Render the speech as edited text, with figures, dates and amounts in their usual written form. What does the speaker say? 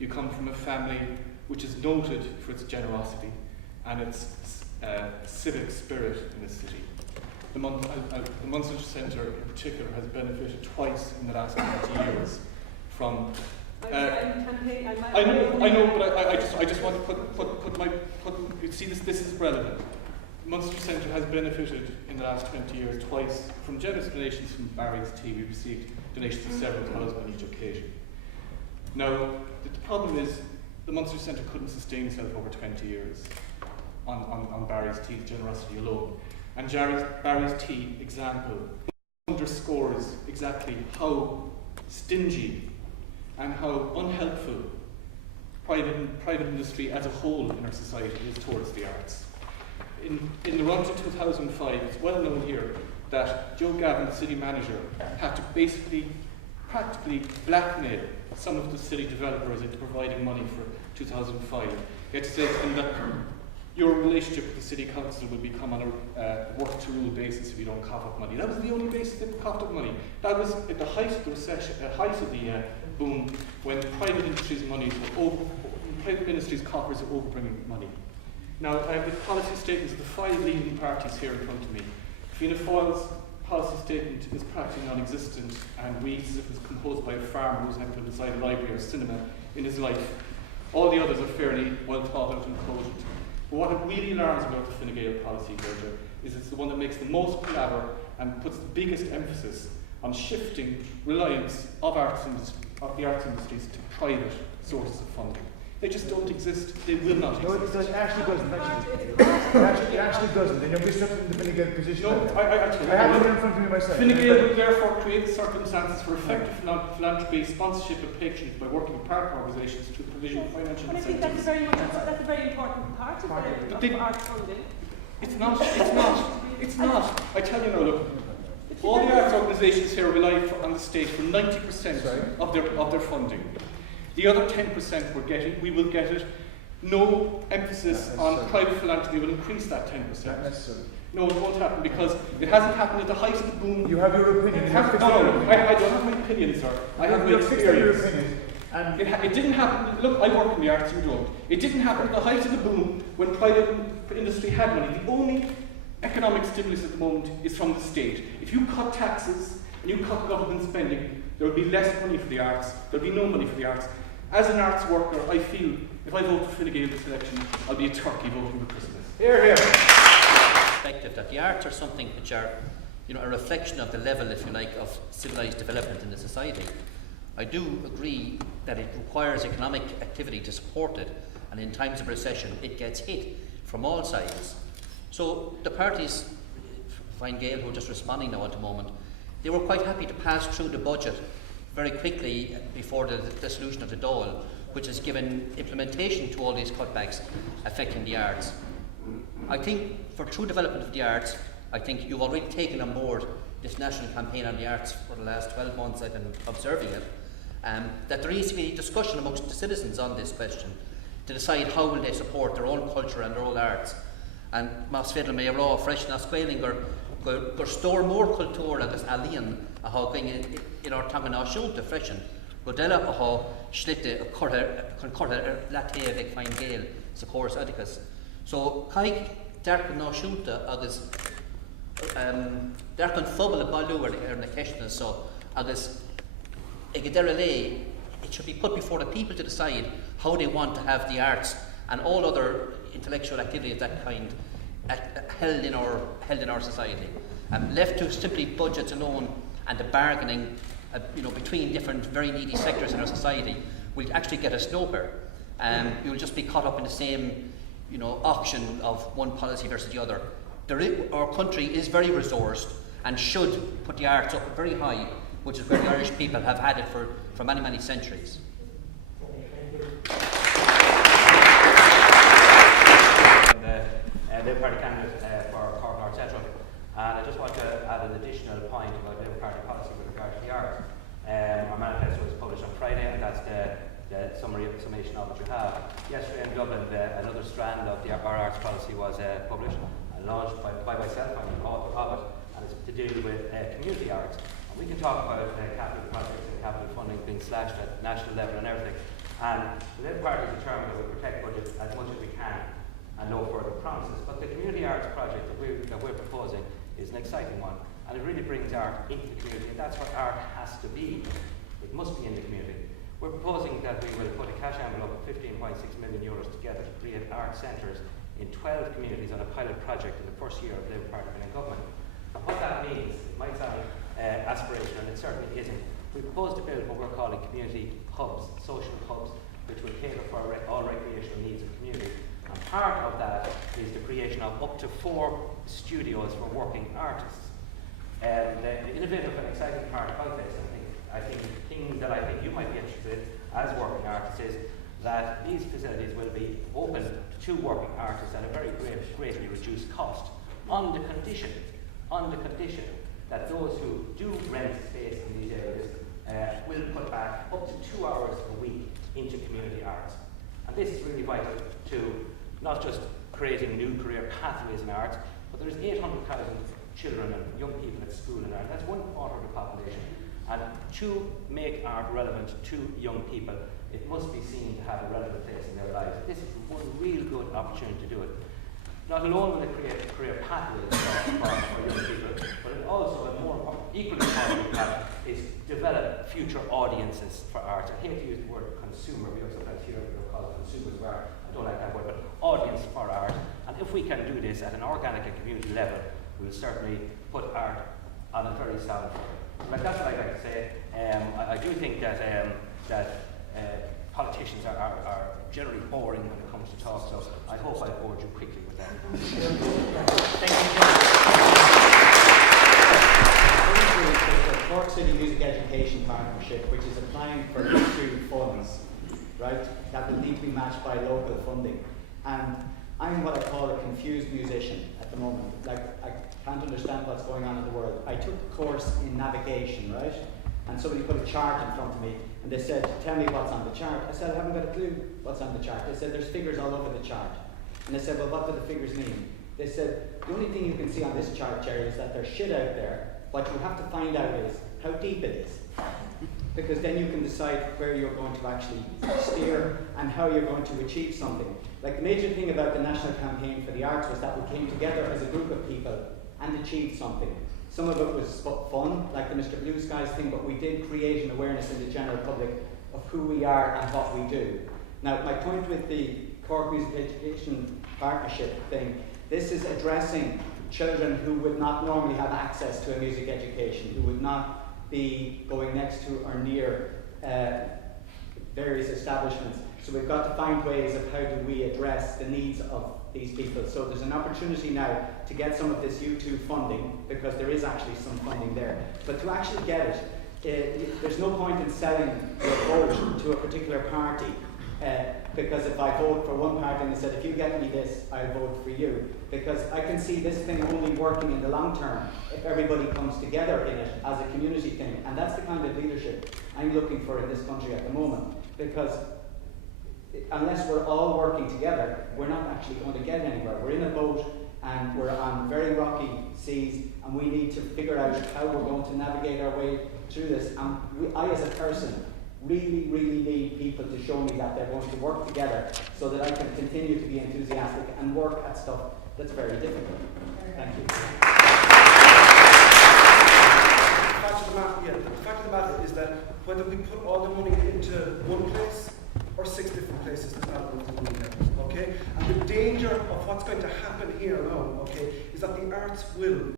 You come from a family which is noted for its generosity and its civic spirit in the city. The Munster Centre in particular has benefited twice in the last 20 years from. I know, but I just want to put you see this is relevant. Munster Centre has benefited in the last 20 years twice from generous donations from Barry's tea. We received donations of several thousand on each occasion. Now, the problem is the Munster Centre couldn't sustain itself over 20 years on Barry's tea's generosity alone. And Barry's tea example underscores exactly how stingy and how unhelpful private industry as a whole in our society is towards the arts. In the run to 2005, it's well known here that Joe Gavin, the city manager, had to practically blackmail some of the city developers into providing money for 2005. He had to say to them that your relationship with the city council will become on a work-to-rule basis if you don't cough up money. That was the only basis they coughed up money. That was at the height of the recession, height of the boom, when private industry's private industry's coffers are overbringing money. Now, I have the policy statements of the 5 leading parties here in front of me. Fianna Fáil's policy statement is practically non-existent and reads as if it was composed by a farmer who's never been inside a library or cinema in his life. All the others are fairly well thought out and cogent. But what really alarms about the Fine Gael policy, Gerry, is it's the one that makes the most palaver and puts the biggest emphasis on shifting reliance of the arts industries to private sources of funding. They just don't exist. They will not exist. No, it actually doesn't. It actually doesn't. And you're misunderstanding the Fine Gael position. No, I have it in front of me myself. Fine Gael will therefore create circumstances for effective philanthropy, sponsorship and patronage by working with partner organisations to the provision of financial incentives. I think that's a very important part of art funding. It's not. I tell you now, look. All the arts organisations here rely on the state for 90% of their funding. The other 10% we will get it. No emphasis on private philanthropy will increase that 10%. Not necessarily. No, it won't happen because it hasn't happened at the height of the boom. You have your opinion. I don't have my opinion, sir. I have my experience. It didn't happen. Look, I work in the arts, you don't. It didn't happen at the height of the boom when private industry had money. The only economic stimulus at the moment is from the state. If you cut taxes and you cut government spending, there will be less money for the arts. There will be no money for the arts. As an arts worker, I feel if I vote for Fine Gael this election, I'll be a turkey voting for Christmas. Here, here. Perspective that the arts are something which are, a reflection of the level, if you like, of civilised development in the society. I do agree that it requires economic activity to support it, and in times of recession, it gets hit from all sides. So the parties, Fine Gael, who are just responding now at the moment, they were quite happy to pass through the budget very quickly before the dissolution of the Dáil, which has given implementation to all these cutbacks affecting the arts. I think for true development of the arts, I think you've already taken on board this national campaign on the arts for the last 12 months. I've been observing it, that there needs to be discussion amongst the citizens on this question to decide how will they support their own culture and their own arts. And Mas Fedel may raw fresh na squaling or store more culture agus alien a how going in our tongue and our shoulder freshen. Rodella a how schlitte a corta latte avec Fine Gael so chorus adicus. So kai dark no shoulder agus dark and fubble a ballower na question so agus it should be put before the people to decide how they want to have the arts and all other intellectual activity of that kind held in our society. Left to simply budgets alone and the bargaining between different very needy sectors in our society will actually get us nowhere. You'll just be caught up in the same auction of one policy versus the other. Our country is very resourced and should put the arts up very high, which is where the Irish people have had it for many, many centuries. Labour Party candidate for Cork North Central, and I just want to add an additional point about Labour Party policy with regard to the arts. Our manifesto was published on Friday, and that's the summation of what you have. Yesterday in Dublin, another strand of our arts policy was published and launched by myself. I'm the author of it, and it's to deal with community arts. And we can talk about capital projects and capital funding being slashed at national level and everything. And the Labour Party is determined that we protect budget as much as we can and no further promises. But the community arts project that we're proposing is an exciting one, and it really brings art into the community, and that's what art has to be. It must be in the community. We're proposing that we will put a cash envelope of €15.6 million together to create art centres in 12 communities on a pilot project in the first year of the Labour Party being in government. And what that means, it might sound aspirational, and it certainly isn't. We propose to build what we're calling community hubs, social hubs, which will cater for all recreational needs of the community. And part of that is the creation of up to 4 studios for working artists. The innovative and exciting part about this, I think things that I think you might be interested in as working artists is that these facilities will be open to working artists at a very greatly reduced cost, on the condition that those who do rent space in these areas will put back up to 2 hours a week into community arts. And this is really vital to not just creating new career pathways in arts, but there's 800,000 children and young people at school in Ireland. That's 1/4 of the population. And to make art relevant to young people, it must be seen to have a relevant place in their lives. This is one real good opportunity to do it. Not alone will it create career pathways for young people, but it also, and more important, equally important, is develop future audiences for art. I hate to use the word consumer, we sometimes hear people call consumers of art. I don't like that word, but audience for art. And if we can do this at an organic and community level, we'll certainly put art on a very solid footing. Like, that's what I'd like to say. I do think that politicians are generally boring when it comes to talk, so I hope I bored you quickly with that. Thank you. The Cork City Music Education Partnership, which is applying for U2 funds, right, that will need to be matched by local funding. And I'm what I call a confused musician at the moment. Like, I can't understand what's going on in the world. I took a course in navigation, right? And somebody put a chart in front of me, and they said, tell me what's on the chart. I said, I haven't got a clue what's on the chart. They said, there's figures all over the chart. And I said, well, what do the figures mean? They said, the only thing you can see on this chart, Gerry, is that there's shit out there. What you have to find out is how deep it is. Because then you can decide where you're going to actually steer and how you're going to achieve something. Like, the major thing about the National Campaign for the Arts was that we came together as a group of people and achieved something. Some of it was fun, like the Mr. Blue Skies thing, but we did create an awareness in the general public of who we are and what we do. Now, my point with the Cork Music Education Partnership thing, this is addressing children who would not normally have access to a music education, who would not be going next to or near various establishments. So we've got to find ways of how do we address the needs of these people. So there's an opportunity now to get some of this U2 funding, because there is actually some funding there. But to actually get it, there's no point in selling your vote to a particular party, because if I vote for one party and they said, if you get me this, I'll vote for you. Because I can see this thing only working in the long term if everybody comes together in it as a community thing. And that's the kind of leadership I'm looking for in this country at the moment. Because unless we're all working together, we're not actually going to get anywhere. We're in a boat and we're on very rocky seas, and we need to figure out how we're going to navigate our way through this. And I, as a person, really need people to show me that they're going to work together so that I can continue to be enthusiastic and work at stuff that's very difficult. Thank you. The fact of the matter is that whether we put all the money into one place or 6 different places, there's not enough money there, okay? And the danger of what's going to happen here now, okay, is that the arts will